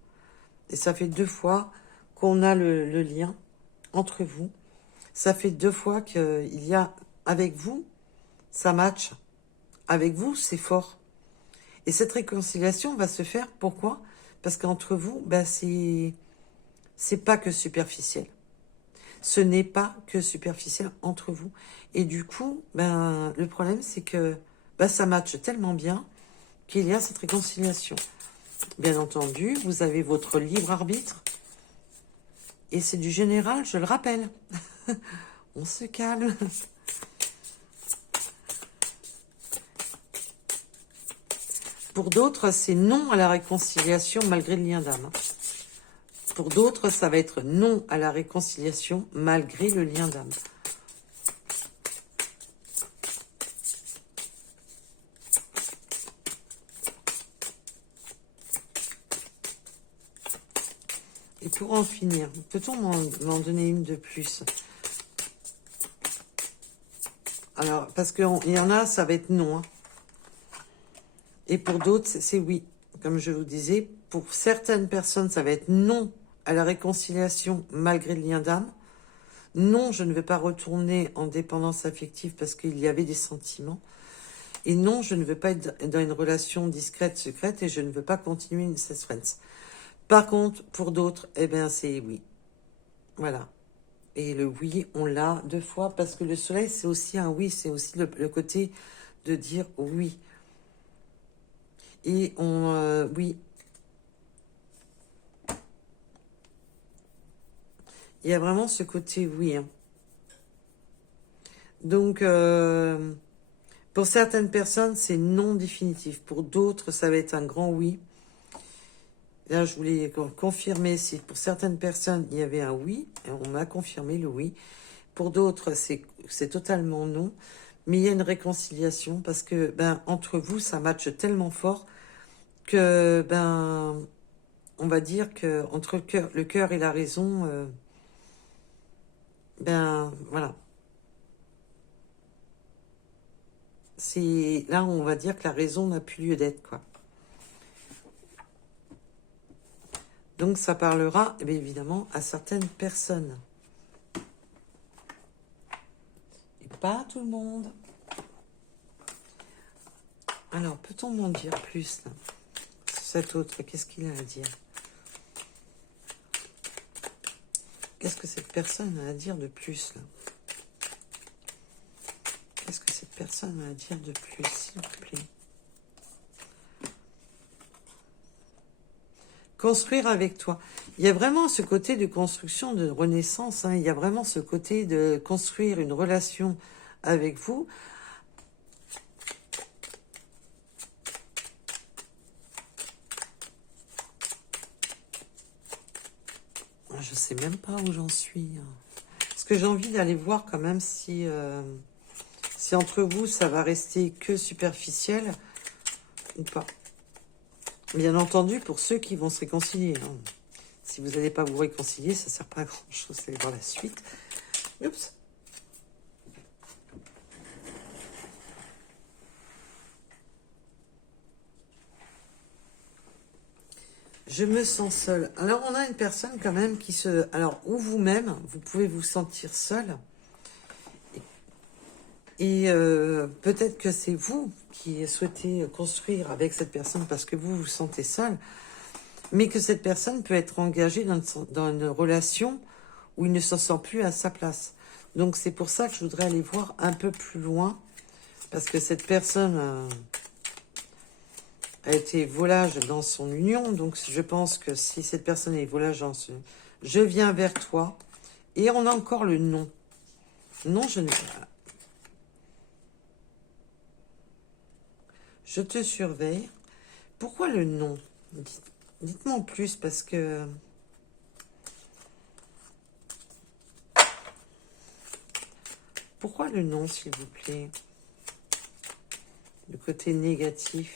Et ça fait 2 fois qu'on a le lien entre vous. Ça fait 2 fois qu'il y a avec vous, ça match. Avec vous, c'est fort. Et cette réconciliation va se faire, pourquoi? Parce qu'entre vous, ben c'est pas que superficiel. Ce n'est pas que superficiel entre vous. Et du coup, ben le problème, c'est que ben, ça matche tellement bien qu'il y a cette réconciliation. Bien entendu, vous avez votre libre arbitre. Et c'est du général, je le rappelle. On se calme. Pour d'autres, c'est non à la réconciliation malgré le lien d'âme. Pour d'autres, ça va être non à la réconciliation malgré le lien d'âme. Et pour en finir, peut-on m'en donner une de plus? Alors, parce qu'il y en a, ça va être non. Hein. Et pour d'autres, c'est oui. Comme je vous disais, pour certaines personnes, ça va être non à la réconciliation malgré le lien d'âme. Non, je ne vais pas retourner en dépendance affective parce qu'il y avait des sentiments. Et non, je ne veux pas être dans une relation discrète, secrète, et je ne veux pas continuer une friends. Par contre, pour d'autres, eh bien, c'est oui. Voilà. Et le oui, on l'a 2 fois parce que le soleil, c'est aussi un oui, c'est aussi le côté de dire oui. Et oui. Il y a vraiment ce côté oui. Hein. Donc, pour certaines personnes, c'est non définitif. Pour d'autres, ça va être un grand oui. Là, je voulais confirmer si pour certaines personnes, il y avait un oui. Et on m'a confirmé le oui. Pour d'autres, c'est totalement non. Mais il y a une réconciliation parce que, ben, entre vous, ça matche tellement fort que, ben, on va dire que entre le cœur et la raison, ben, voilà. C'est là où on va dire que la raison n'a plus lieu d'être, quoi. Donc ça parlera, eh bien, évidemment, à certaines personnes. Et pas à tout le monde. Alors, peut-on m'en dire plus, là, sur cet autre? Qu'est-ce qu'il a à dire? Qu'est-ce que cette personne a à dire de plus, là? Qu'est-ce que cette personne a à dire de plus, s'il vous plaît? Construire avec toi. Il y a vraiment ce côté de construction, de renaissance. Hein. Il y a vraiment ce côté de construire une relation avec vous. je sais même pas où j'en suis. Parce que j'ai envie d'aller voir quand même si, si entre vous, ça va rester que superficiel ou pas. Bien entendu, pour ceux qui vont se réconcilier. Hein. Si vous n'allez pas vous réconcilier, ça ne sert pas à grand-chose d'aller voir la suite. Oups. Je me sens seule. Alors, on a une personne quand même qui se... Alors, ou vous-même, vous pouvez vous sentir seul. Et peut-être que c'est vous qui souhaitez construire avec cette personne parce que vous vous sentez seul. Mais que cette personne peut être engagée dans une relation où il ne se sent plus à sa place. Donc, c'est pour ça que je voudrais aller voir un peu plus loin. Parce que cette personne... a été volage dans son union, donc je pense que si cette personne est volage dans ce... Je viens vers toi, et on a encore le non. Non, je ne... Je te surveille. Pourquoi le non? Dites-moi en plus, parce que... Pourquoi le non, s'il vous plaît? Le côté négatif.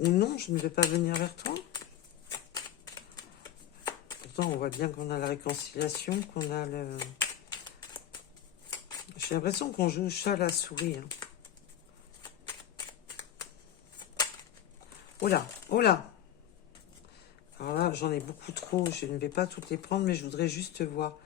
Ou non, je ne vais pas venir vers toi? Pourtant, on voit bien qu'on a la réconciliation, qu'on a le... J'ai l'impression qu'on joue chat à la souris. Hein. Oh là, oh là. Alors là, j'en ai beaucoup trop. Je ne vais pas toutes les prendre, mais je voudrais juste voir.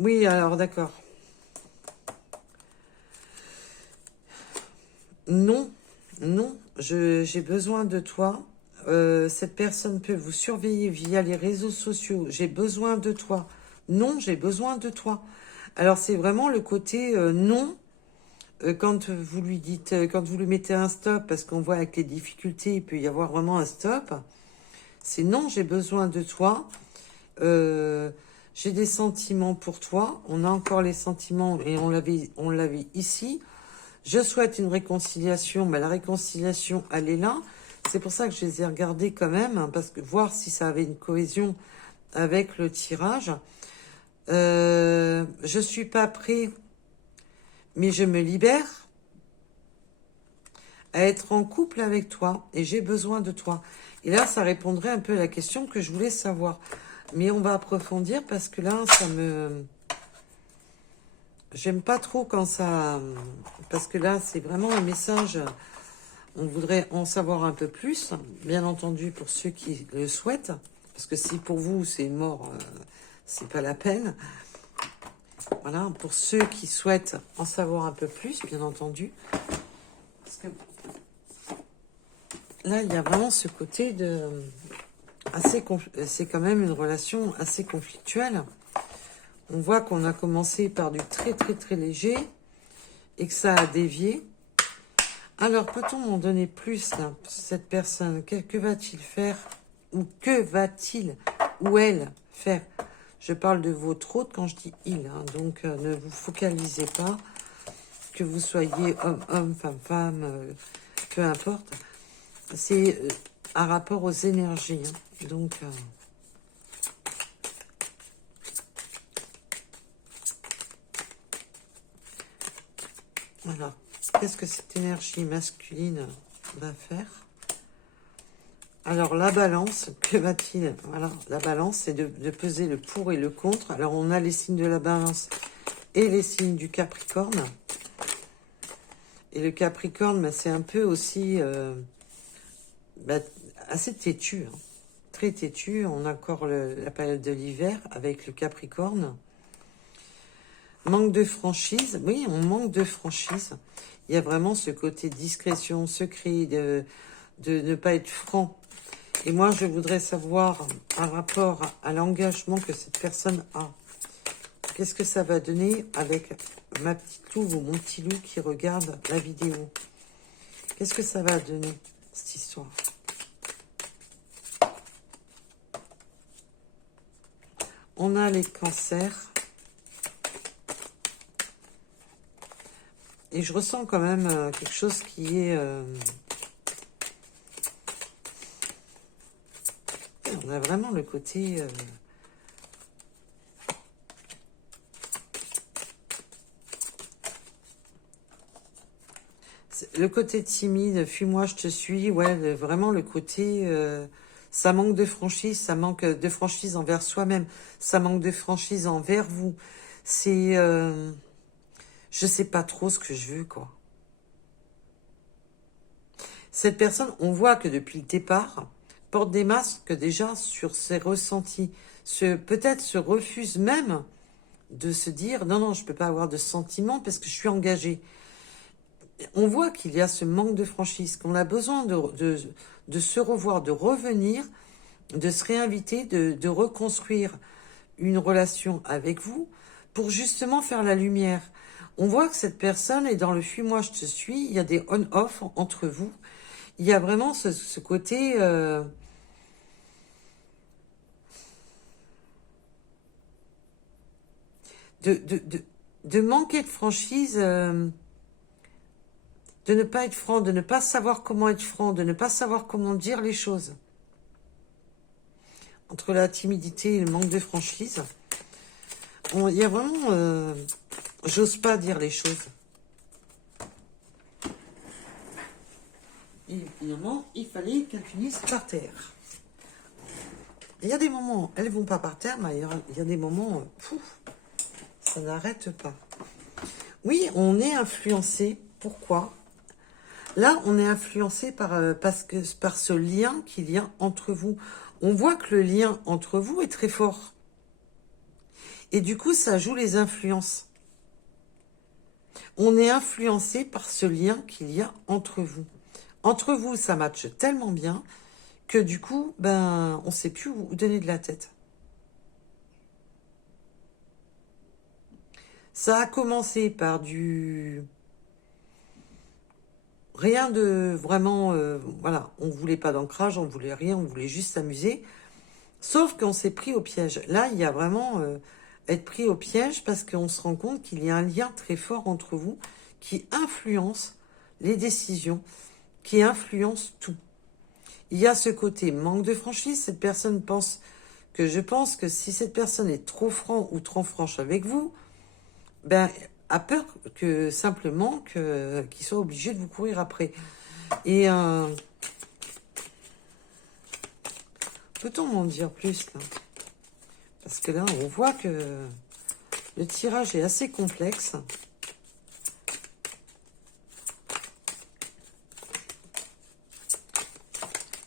Oui, alors d'accord. Non, non, j'ai besoin de toi. Cette personne peut vous surveiller via les réseaux sociaux. J'ai besoin de toi. Non, j'ai besoin de toi. Alors c'est vraiment le côté non. Quand vous lui dites, quand vous lui mettez un stop, parce qu'on voit avec les difficultés, il peut y avoir vraiment un stop. C'est non, j'ai besoin de toi. J'ai des sentiments pour toi. On a encore les sentiments et on l'avait ici. Je souhaite une réconciliation. Mais la réconciliation, elle est là. C'est pour ça que je les ai regardés quand même, hein, parce que voir si ça avait une cohésion avec le tirage. Je suis pas prêt, mais je me libère à être en couple avec toi et j'ai besoin de toi. Et là, ça répondrait un peu à la question que je voulais savoir. Mais on va approfondir parce que là, ça me... J'aime pas trop quand ça... Parce que là, c'est vraiment un message... On voudrait en savoir un peu plus, bien entendu, pour ceux qui le souhaitent. Parce que si pour vous, c'est mort, c'est pas la peine. Voilà, pour ceux qui souhaitent en savoir un peu plus, bien entendu. Parce que là, il y a vraiment ce côté de... C'est quand même une relation assez conflictuelle. On voit qu'on a commencé par du très très très léger et que ça a dévié. Alors, peut-on m'en donner plus, là, cette personne? Que va-t-il faire? Ou que va-t-il ou elle faire? Je parle de votre autre quand je dis il, hein, donc ne vous focalisez pas, que vous soyez homme, femme, peu importe. C'est un rapport aux énergies. Hein, donc... voilà. Qu'est-ce que cette énergie masculine va faire? Alors, la balance, que va-t-il? Voilà, la balance, c'est de peser le pour et le contre. Alors, on a les signes de la balance et les signes du Capricorne. Et le Capricorne, bah, c'est un peu aussi assez têtu. Hein. Très têtu. On a encore la période de l'hiver avec le Capricorne. Manque de franchise. Oui, on manque de franchise. Il y a vraiment ce côté discrétion, secret, de ne pas être franc. Et moi, je voudrais savoir, par rapport à l'engagement que cette personne a, qu'est-ce que ça va donner avec ma petite louve ou mon petit loup qui regarde la vidéo? Qu'est-ce que ça va donner, cette histoire? On a les cancers. Et je ressens quand même quelque chose qui est... on a vraiment le côté... le côté timide, fuis-moi, je te suis. Ouais, vraiment le côté... ça manque de franchise, ça manque de franchise envers soi-même. Ça manque de franchise envers vous. C'est... je sais pas trop ce que je veux, quoi. Cette personne, on voit que depuis le départ, porte des masques déjà sur ses ressentis. Peut-être se refuse même de se dire non, non, je ne peux pas avoir de sentiments parce que je suis engagée. On voit qu'il y a ce manque de franchise, qu'on a besoin de se revoir, de revenir, de se réinviter, de reconstruire une relation avec vous pour justement faire la lumière. On voit que cette personne est dans le fuis-moi, je te suis. Il y a des on-off entre vous. Il y a vraiment ce côté... de manquer de franchise, de ne pas être franc, de ne pas savoir comment être franc, de ne pas savoir comment dire les choses. Entre la timidité et le manque de franchise, il y a vraiment... j'ose pas dire les choses. Et finalement, il fallait qu'elles finissent par terre. Il y a des moments, elles vont pas par terre, mais il y a des moments, ça n'arrête pas. Oui, on est influencé. Pourquoi? Là, on est influencé par ce lien qu'il y a entre vous. On voit que le lien entre vous est très fort. Et du coup, ça joue les influences. On est influencé par ce lien qu'il y a entre vous. Entre vous, ça matche tellement bien que du coup, on ne sait plus où donner de la tête. Ça a commencé par du... rien de vraiment... voilà, on ne voulait pas d'ancrage, on ne voulait rien, on voulait juste s'amuser. Sauf qu'on s'est pris au piège. Là, il y a vraiment être pris au piège parce qu'on se rend compte qu'il y a un lien très fort entre vous qui influence les décisions, qui influence tout. Il y a ce côté manque de franchise. Cette personne pense que je pense que si cette personne est trop franc ou trop franche avec vous, a peur que simplement qu'il soit obligé de vous courir après. Et peut-on m'en dire plus là? Parce que là, on voit que le tirage est assez complexe.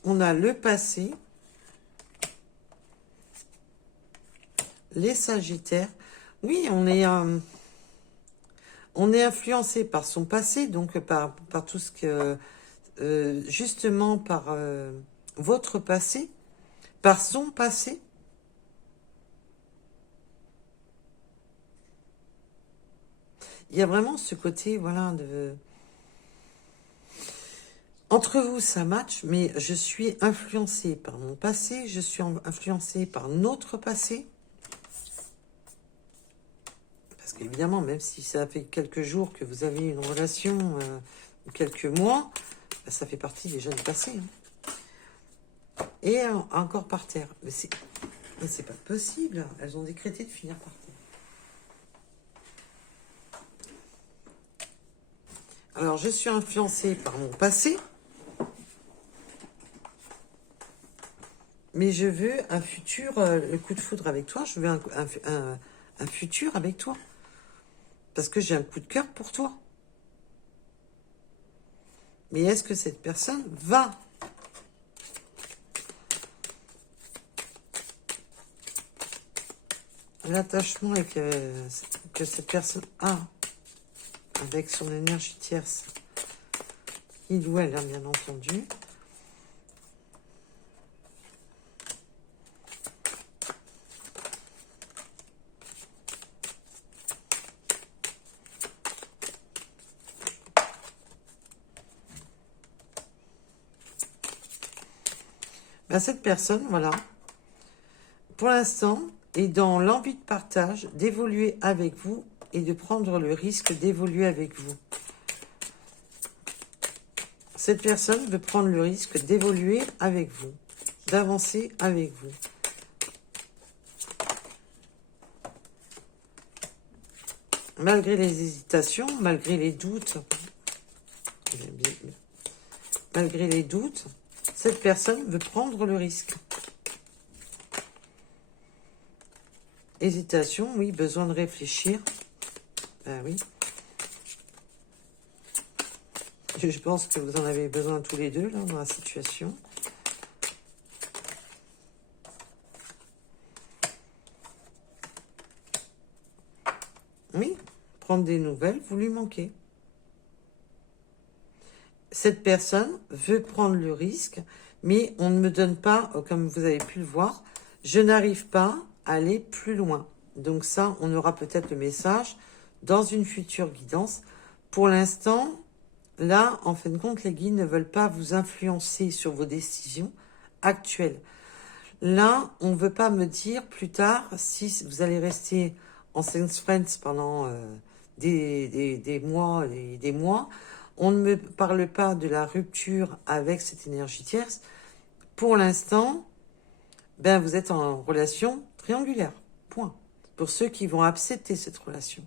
On a le passé, les Sagittaires. Oui, on est influencé par son passé, donc par tout ce que... justement par votre passé, par son passé. Il y a vraiment ce côté, voilà, de... Entre vous, ça match, mais je suis influencée par mon passé, je suis influencée par notre passé. Parce qu'évidemment, même si ça fait quelques jours que vous avez une relation, ou quelques mois, ça fait partie déjà du passé. Hein. Et encore par terre. Mais c'est pas possible. Elles ont décrété de finir par terre. Alors, je suis influencée par mon passé. Mais je veux un futur, le coup de foudre avec toi. Je veux un futur avec toi. Parce que j'ai un coup de cœur pour toi. Mais est-ce que cette personne va? L'attachement que cette personne a avec son énergie tierce, il ou elle, bien entendu. Cette personne, voilà, pour l'instant, est dans l'envie de partage, d'évoluer avec vous et de prendre le risque d'évoluer avec vous. Cette personne veut prendre le risque d'évoluer avec vous, d'avancer avec vous. Malgré les hésitations, malgré les doutes, cette personne veut prendre le risque. Hésitation, oui, besoin de réfléchir. Ben oui. Je pense que vous en avez besoin tous les deux, là, dans la situation. Oui, prendre des nouvelles, vous lui manquez. Cette personne veut prendre le risque, mais on ne me donne pas, comme vous avez pu le voir, je n'arrive pas à aller plus loin. Donc ça, on aura peut-être le message dans une future guidance. Pour l'instant, là, en fin de compte, les guides ne veulent pas vous influencer sur vos décisions actuelles. Là, on ne veut pas me dire plus tard si vous allez rester en Sense Friends pendant des mois et des mois. On ne me parle pas de la rupture avec cette énergie tierce. Pour l'instant, ben, vous êtes en relation triangulaire. Point. Pour ceux qui vont accepter cette relation.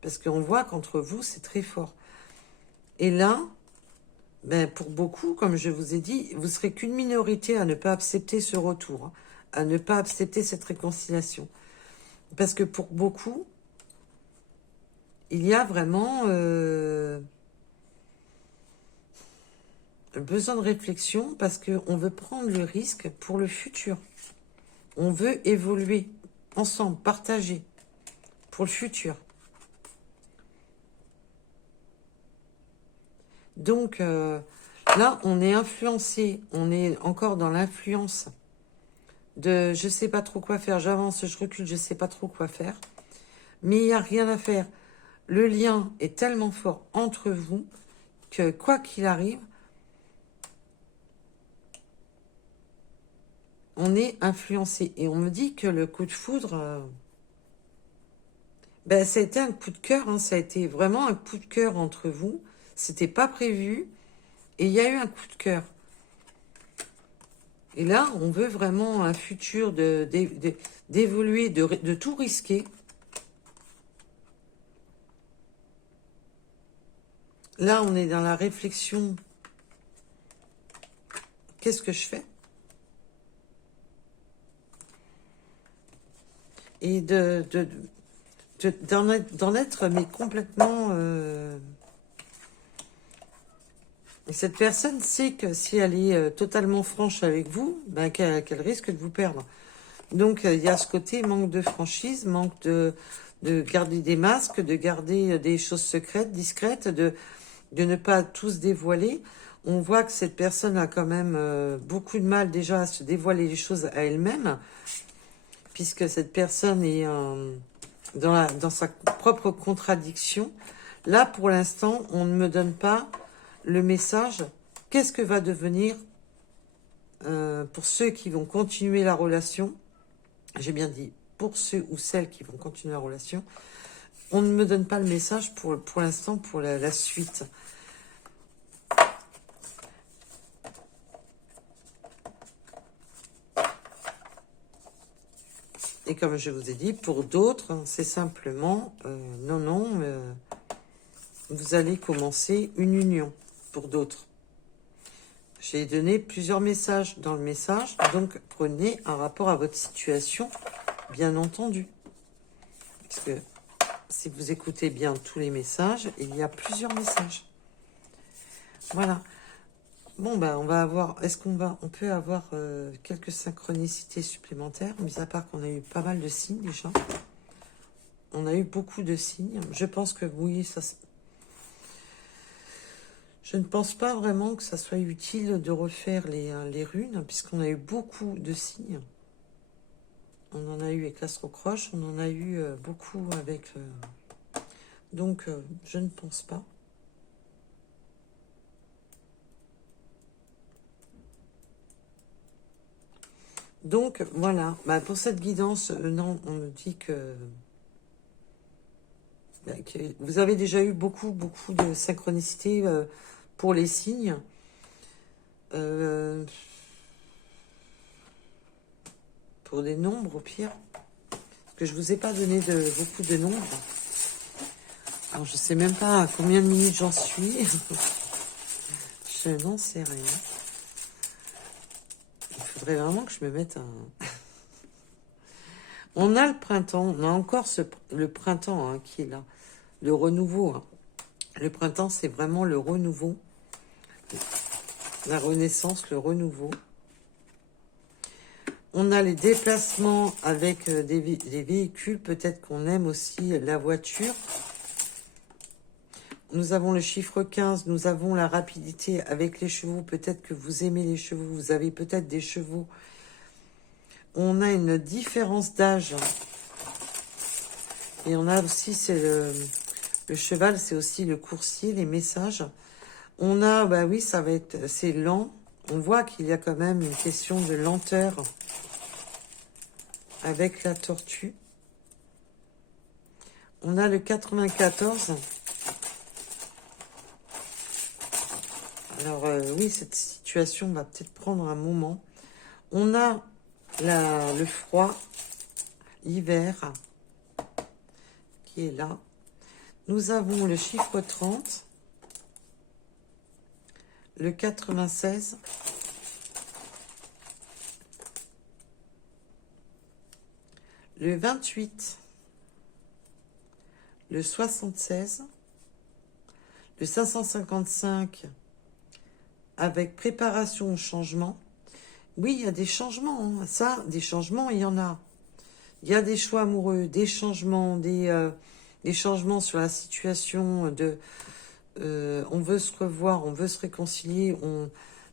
Parce qu'on voit qu'entre vous, c'est très fort. Et là, ben, pour beaucoup, comme je vous ai dit, vous serez qu'une minorité à ne pas accepter ce retour, hein, à ne pas accepter cette réconciliation. Parce que pour beaucoup, il y a vraiment besoin de réflexion parce qu'on veut prendre le risque pour le futur. On veut évoluer ensemble, partager pour le futur. Donc là, on est influencé, on est encore dans l'influence de je sais pas trop quoi faire, j'avance, je recule, je sais pas trop quoi faire. Mais il n'y a rien à faire. Le lien est tellement fort entre vous que quoi qu'il arrive, on est influencé. Et on me dit que le coup de foudre, ben, ça a été un coup de cœur, hein, ça a été vraiment un coup de cœur entre vous. C'était pas prévu et il y a eu un coup de cœur. Et là, on veut vraiment un futur d'évoluer, de tout risquer. Là, on est dans la réflexion. Qu'est-ce que je fais? Et d'en être mais complètement... Et cette personne sait que si elle est totalement franche avec vous, ben, qu'elle risque de vous perdre. Donc, il y a ce côté manque de franchise, manque de garder des masques, de garder des choses secrètes, discrètes, de ne pas tous dévoiler. On voit que cette personne a quand même beaucoup de mal déjà à se dévoiler les choses à elle-même, puisque cette personne est dans sa propre contradiction. Là, pour l'instant, on ne me donne pas le message. Qu'est-ce que va devenir pour ceux qui vont continuer la relation? J'ai bien dit pour ceux ou celles qui vont continuer la relation. On ne me donne pas le message pour l'instant, pour la suite. Et comme je vous ai dit, pour d'autres, c'est simplement, non, vous allez commencer une union pour d'autres. J'ai donné plusieurs messages dans le message, donc prenez un rapport à votre situation, bien entendu. Parce que si vous écoutez bien tous les messages, il y a plusieurs messages. Voilà. Bon, ben, on va avoir... on peut avoir quelques synchronicités supplémentaires, mis à part qu'on a eu pas mal de signes déjà. On a eu beaucoup de signes. Je pense que oui, ça... Je ne pense pas vraiment que ça soit utile de refaire les runes, puisqu'on a eu beaucoup de signes. On en a eu avec l'Astro-Croche, on en a eu beaucoup avec... Donc, je ne pense pas. Donc, voilà. Bah, pour cette guidance, non, on me dit que vous avez déjà eu beaucoup de synchronicité pour les signes. Euh, pour des nombres, au pire. Parce que je vous ai pas donné beaucoup de nombres. Alors, je sais même pas à combien de minutes j'en suis. Je n'en sais rien. Il faudrait vraiment que je me mette un... On a le printemps, on a encore le printemps hein, qui est là. Le renouveau. Hein. Le printemps, c'est vraiment le renouveau. La renaissance, le renouveau. On a les déplacements avec des véhicules. Peut-être qu'on aime aussi la voiture. Nous avons le chiffre 15. Nous avons la rapidité avec les chevaux. Peut-être que vous aimez les chevaux. Vous avez peut-être des chevaux. On a une différence d'âge. Et on a aussi, c'est le cheval, c'est aussi le coursier, les messages. On a, bah oui, ça va être, c'est lent. On voit qu'il y a quand même une question de lenteur avec la tortue. On a le 94. Alors oui, cette situation va peut-être prendre un moment. On a le froid, l'hiver, qui est là. Nous avons le chiffre 30, le 96, le 28, le 76, le 555 avec préparation au changement. Oui, il y a des changements. Hein. Ça, des changements, il y en a. Il y a des choix amoureux, des changements, des changements sur la situation de... on veut se revoir, on veut se réconcilier.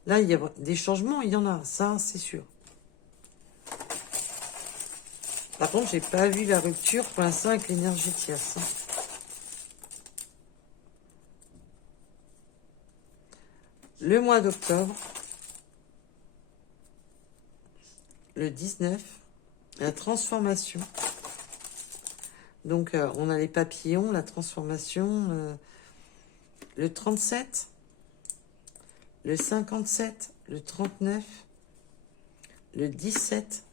Là, il y a des changements, il y en a. Ça, c'est sûr. Par contre, j'ai pas vu la rupture pour l'instant avec l'énergie tierce. Hein. Le mois d'octobre, le 19, la transformation. Donc, on a les papillons, la transformation, le 37, le 57, le 39, le 17.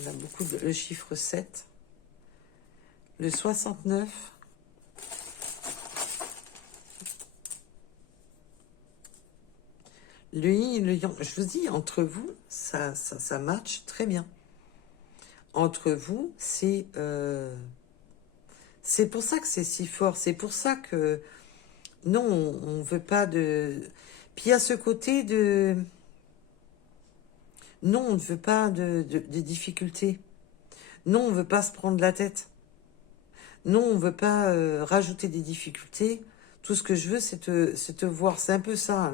On a beaucoup le chiffre 7, le 69, le yin et le yang. Je vous dis, entre vous, ça match très bien. Entre vous, c'est pour ça que c'est si fort. C'est pour ça que non, on veut pas de... Puis il y a ce côté de... Non, on ne veut pas de difficultés. Non, on ne veut pas se prendre la tête. Non, on ne veut pas rajouter des difficultés. Tout ce que je veux, c'est te voir. C'est un peu ça.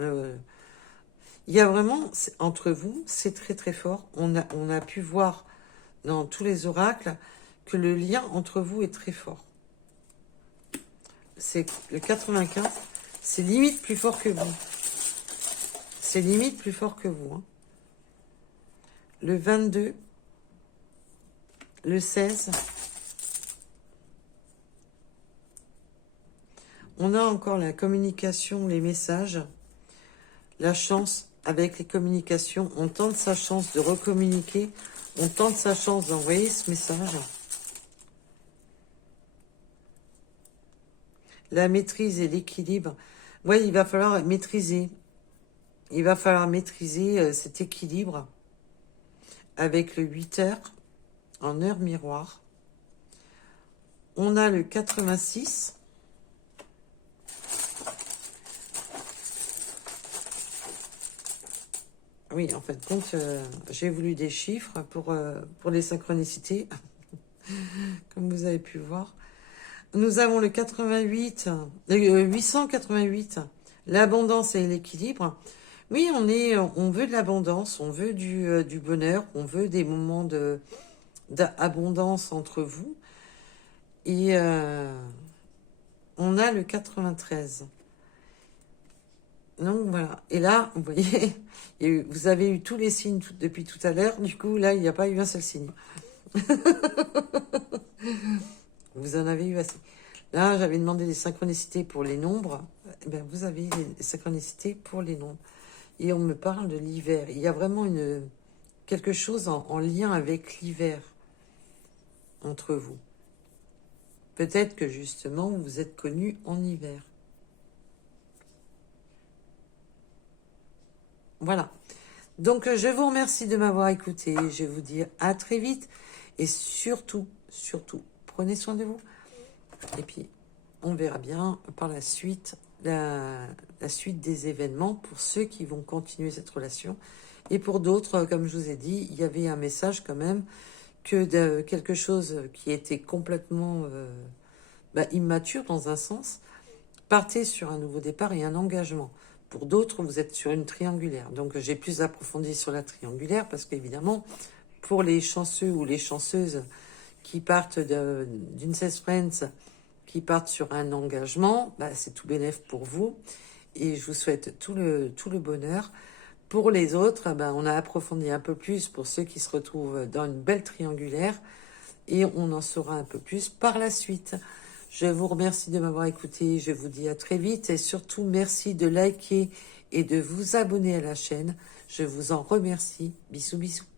Il y a vraiment, entre vous, c'est très très fort. On a pu voir dans tous les oracles que le lien entre vous est très fort. C'est le 95, c'est limite plus fort que vous. C'est limite plus fort que vous. Hein. Le 22, le 16. On a encore la communication, les messages, la chance avec les communications. On tente sa chance de recommuniquer. On tente sa chance d'envoyer ce message. La maîtrise et l'équilibre. Oui, il va falloir maîtriser. Il va falloir maîtriser cet équilibre avec le 8 heures en heure miroir. On a le 86. Oui, en fait, compte, j'ai voulu des chiffres pour les synchronicités, comme vous avez pu voir. Nous avons le 88, 888, l'abondance et l'équilibre. Oui, on veut de l'abondance, on veut du bonheur, on veut des moments d'abondance entre vous. Et on a le 93. Donc voilà. Et là, vous voyez, vous avez eu tous les signes depuis tout à l'heure. Du coup, là, il n'y a pas eu un seul signe. Vous en avez eu assez. Là, j'avais demandé des synchronicités pour les nombres. eh ben, vous avez les synchronicités pour les nombres. Et on me parle de l'hiver. Il y a vraiment quelque chose en lien avec l'hiver entre vous. Peut-être que justement, vous êtes connus en hiver. Voilà. Donc, je vous remercie de m'avoir écouté. Je vais vous dire à très vite. Et surtout, surtout, prenez soin de vous. Et puis, on verra bien par la suite la suite des événements pour ceux qui vont continuer cette relation. Et pour d'autres, comme je vous ai dit, il y avait un message quand même que de quelque chose qui était complètement immature dans un sens, partez sur un nouveau départ et un engagement. Pour d'autres, vous êtes sur une triangulaire. Donc, j'ai plus approfondi sur la triangulaire parce qu'évidemment, pour les chanceux ou les chanceuses qui partent d'une Sales Friends, qui partent sur un engagement, c'est tout bénef pour vous. Et je vous souhaite tout le bonheur. Pour les autres, on a approfondi un peu plus pour ceux qui se retrouvent dans une belle triangulaire. Et on en saura un peu plus par la suite. Je vous remercie de m'avoir écouté. Je vous dis à très vite. Et surtout, merci de liker et de vous abonner à la chaîne. Je vous en remercie. Bisous, bisous.